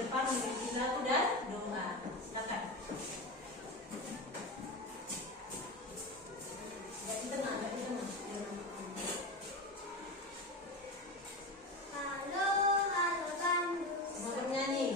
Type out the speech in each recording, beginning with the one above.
depan memiliki lagu dan doa. Silakan. Di tengah, di tengah. Halo, halo Bandung. Semua bernyanyi.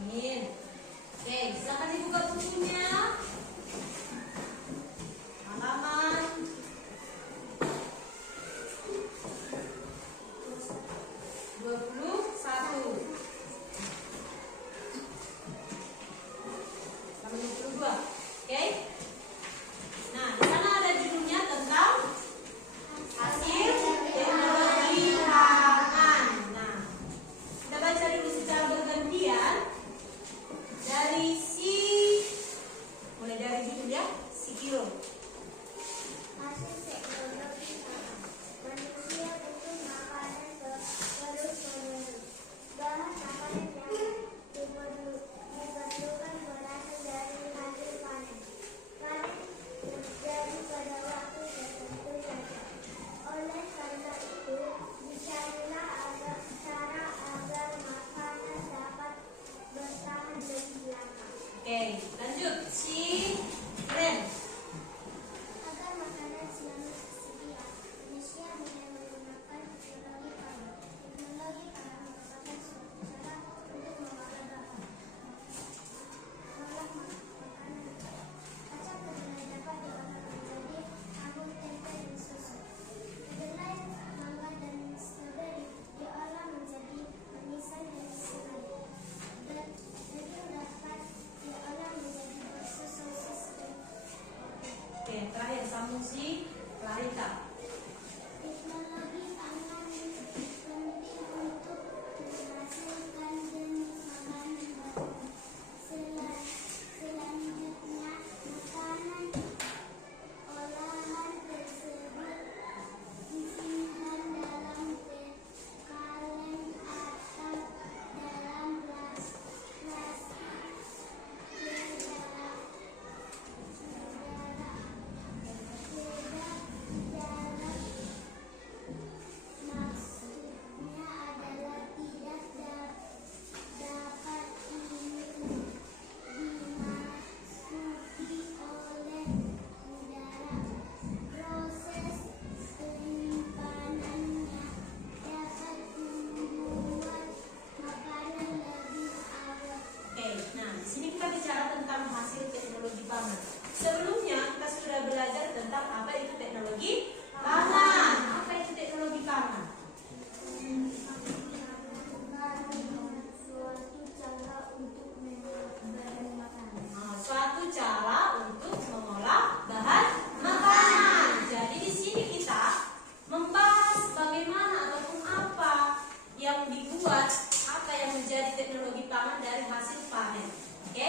Amin. Oke, silakan dibuka bukunya. Halaman 21. Halaman 22. Oke. Nah, di sana ada judulnya tentang hasil teknologi tangan. Nah, kita baca dulu secara bergantian. Mulai dari judul ya, si kilo. Hasil teknologi tangan. Manusia butuh makanan terus-menerus. Bahan makanan yang diperlukan berasal dari hasil panen. Panen terjadi pada waktu tertentu saja. Oleh karena itu, dicarilah cara agar makanan dapat bertahan lebih lama. Oke, lanjut. Si Ren. Agar makanan selalu tersedia, manusia mulai menggunakan teknologi pangan. Teknologi pangan merupakan suatu cara untuk mengolah bahan makanan. Kacang kedelai dapat diolah menjadi tabung tempe dan susu. Kedelai, mangga, dan stroberi diolah menjadi manisan dan selai. Daging dapat diolah menjadi bakso, sosis, dan Oke, terakhir Samusi Clarita. teknologi pangan penting untuk menghasilkan jenis makanan baru. Selanjutnya, makanan olahan tersebut disimpan dalam kaleng atau dalam plastik maksudnya adalah tidak dapat dimasuki oleh udara. Proses penyimpanannya dapat membuat makanan lebih awet. Oke, nah di sini kita bicara tentang hasil teknologi pangan. Sebelumnya kita sudah belajar tentang apa itu teknologi pangan. Apa itu teknologi pangan? Suatu cara untuk bahan makanan. Nah, suatu cara untuk mengolah bahan makanan. Jadi di sini kita membahas bagaimana ataupun apa yang dibuat, apa yang menjadi teknologi pangan dari hasil panen. Oke?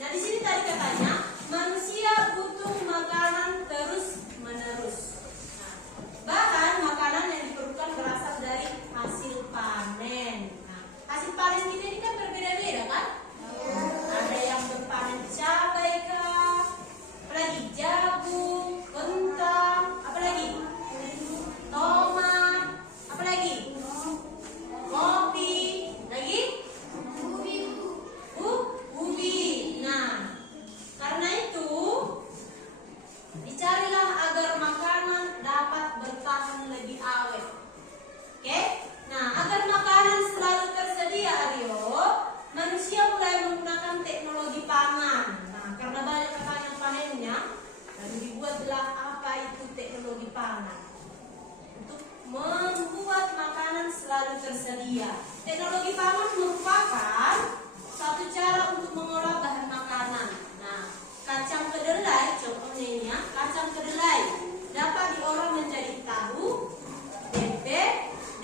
Nah, di sini tadi katanya manusia butuh makanan terus menerus. menggunakan teknologi pangan. Nah, karena banyak katanya panennya, lalu dibuatlah apa itu teknologi pangan. Untuk membuat makanan selalu tersedia. Teknologi pangan merupakan satu cara untuk mengolah bahan makanan. Nah, kacang kedelai, contohnya ini ya, kacang kedelai dapat diolah menjadi tahu, tempe,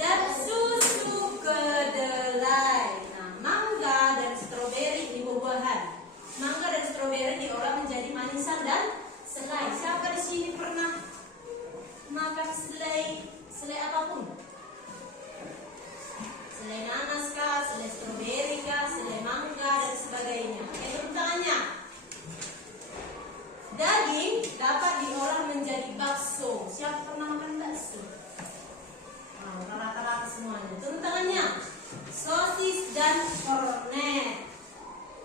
dan susu kedelai. Nah, mangga dan stroberi ini buah-buahan. Mangga dan stroberi diolah menjadi manisan dan selai. Siapa di sini pernah makan selai? Selai apapun? Selai nanas kah, selai stroberi kah, selai mangga dan sebagainya. Turun tangannya. Daging dapat diolah menjadi bakso. Siapa pernah makan bakso? Nah, rata-rata semuanya. Turun tangannya. Sosis dan kornet.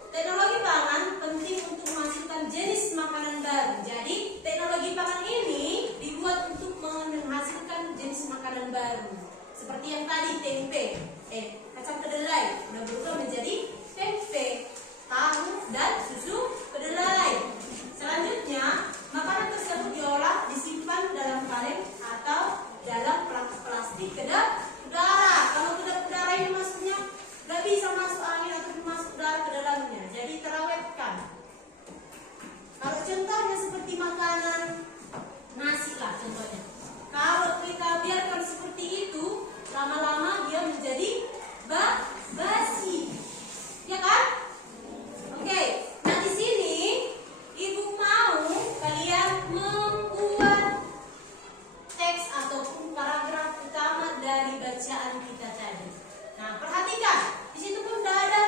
Teknologi pangan penting untuk menghasilkan jenis makanan baru. Jadi, teknologi pangan ini dibuat untuk menghasilkan jenis makanan baru. Seperti yang tadi tempe, kacang kedelai sudah berubah menjadi tempe, tahu dan susu kedelai. Selanjutnya, makanan tersebut diolah, disimpan dalam kaleng atau dalam plastik kedap udara. Kalau kedap udara ini maksudnya nggak bisa masuk angin atau masuk udara ke dalamnya, jadi terawetkan. Kalau contohnya seperti makanan nasi lah contohnya. Kalau kita biarkan seperti itu, lama-lama dia menjadi basi, ya kan? Oke, nah di sini ibu mau kalian membuat teks ataupun paragraf utama dari bacaan kita tadi. Nah, perhatikan, di situ pun sudah ada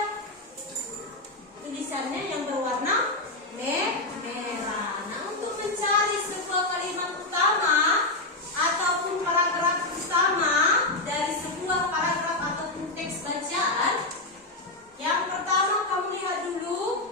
tulisannya yang berwarna merah. Nah, untuk mencari sebuah kalimat utama ataupun paragraf utama dari sebuah paragraf ataupun teks bacaan, yang pertama kamu lihat dulu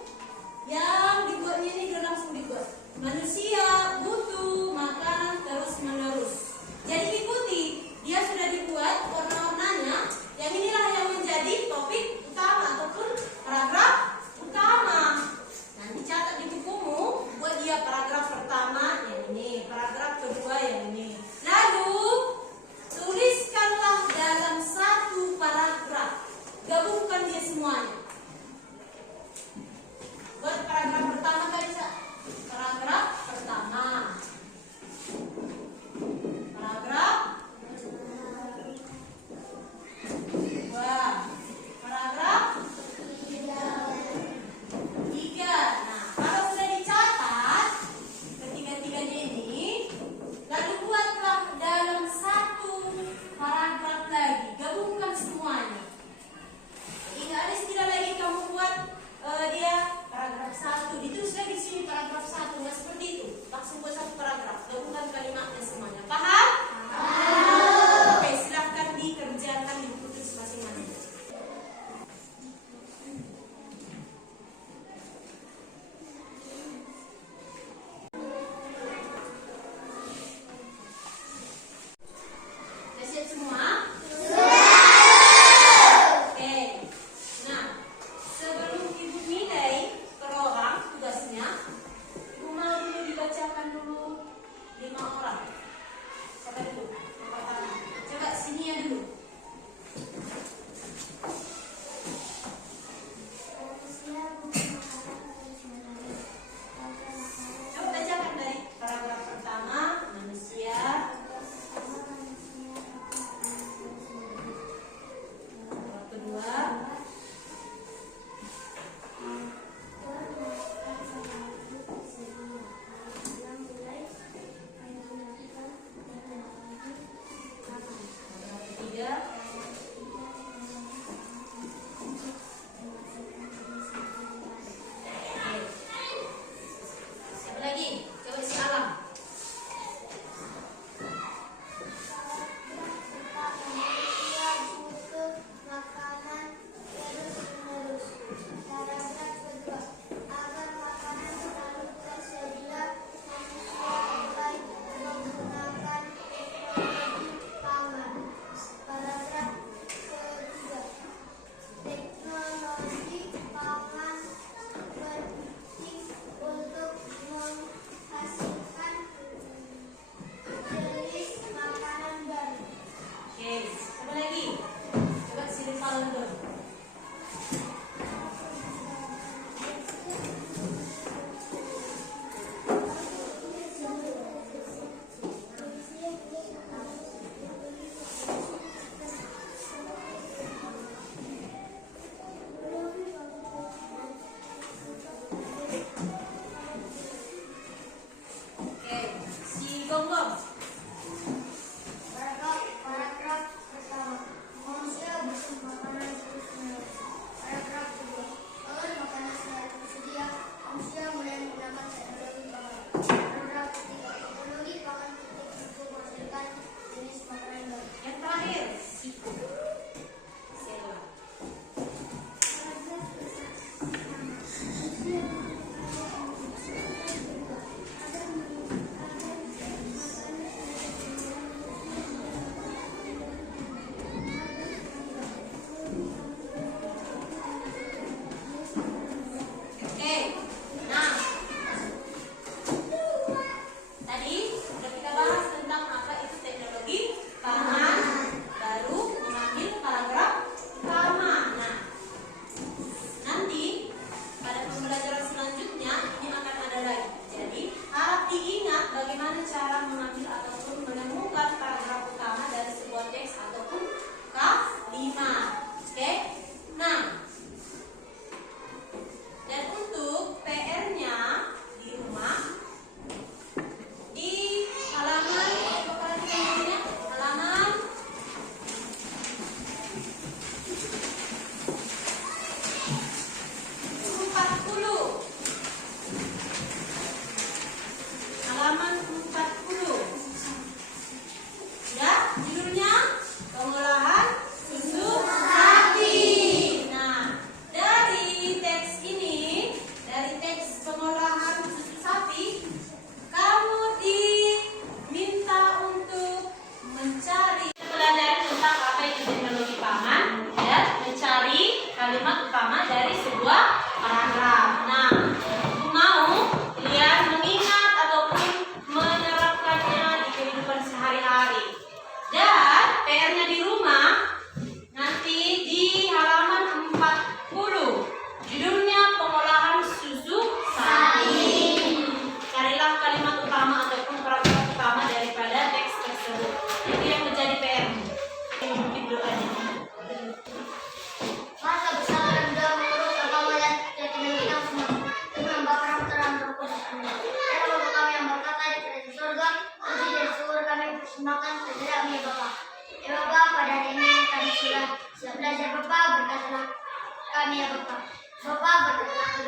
yang dibuatnya ini sudah langsung dibuat. Manusia butuh makanan terus-menerus. Jadi ikuti, dia sudah dibuat warna-warnanya. Yang inilah yang menjadi topik utama ataupun paragraf utama.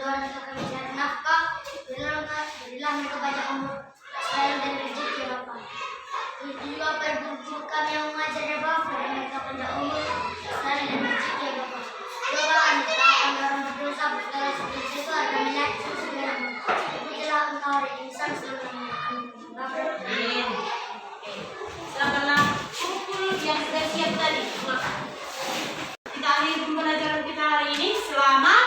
keluar kami mencari nafkah. Berilah mereka banyak umur, sayang dan rezeki ya Bapa. Itu juga guru kami yang mengajar ya Bapa, dan mereka panjang umur, sayang dan rezeki ya Bapa. Doa kami akan orang berdosa bersalah seperti itu akan melihat segala macam. Itulah engkau hari insan seluruhnya. Amin. Oke. Silakanlah kumpul yang sudah siap tadi. Kita akhiri pembelajaran kita hari ini. Selamat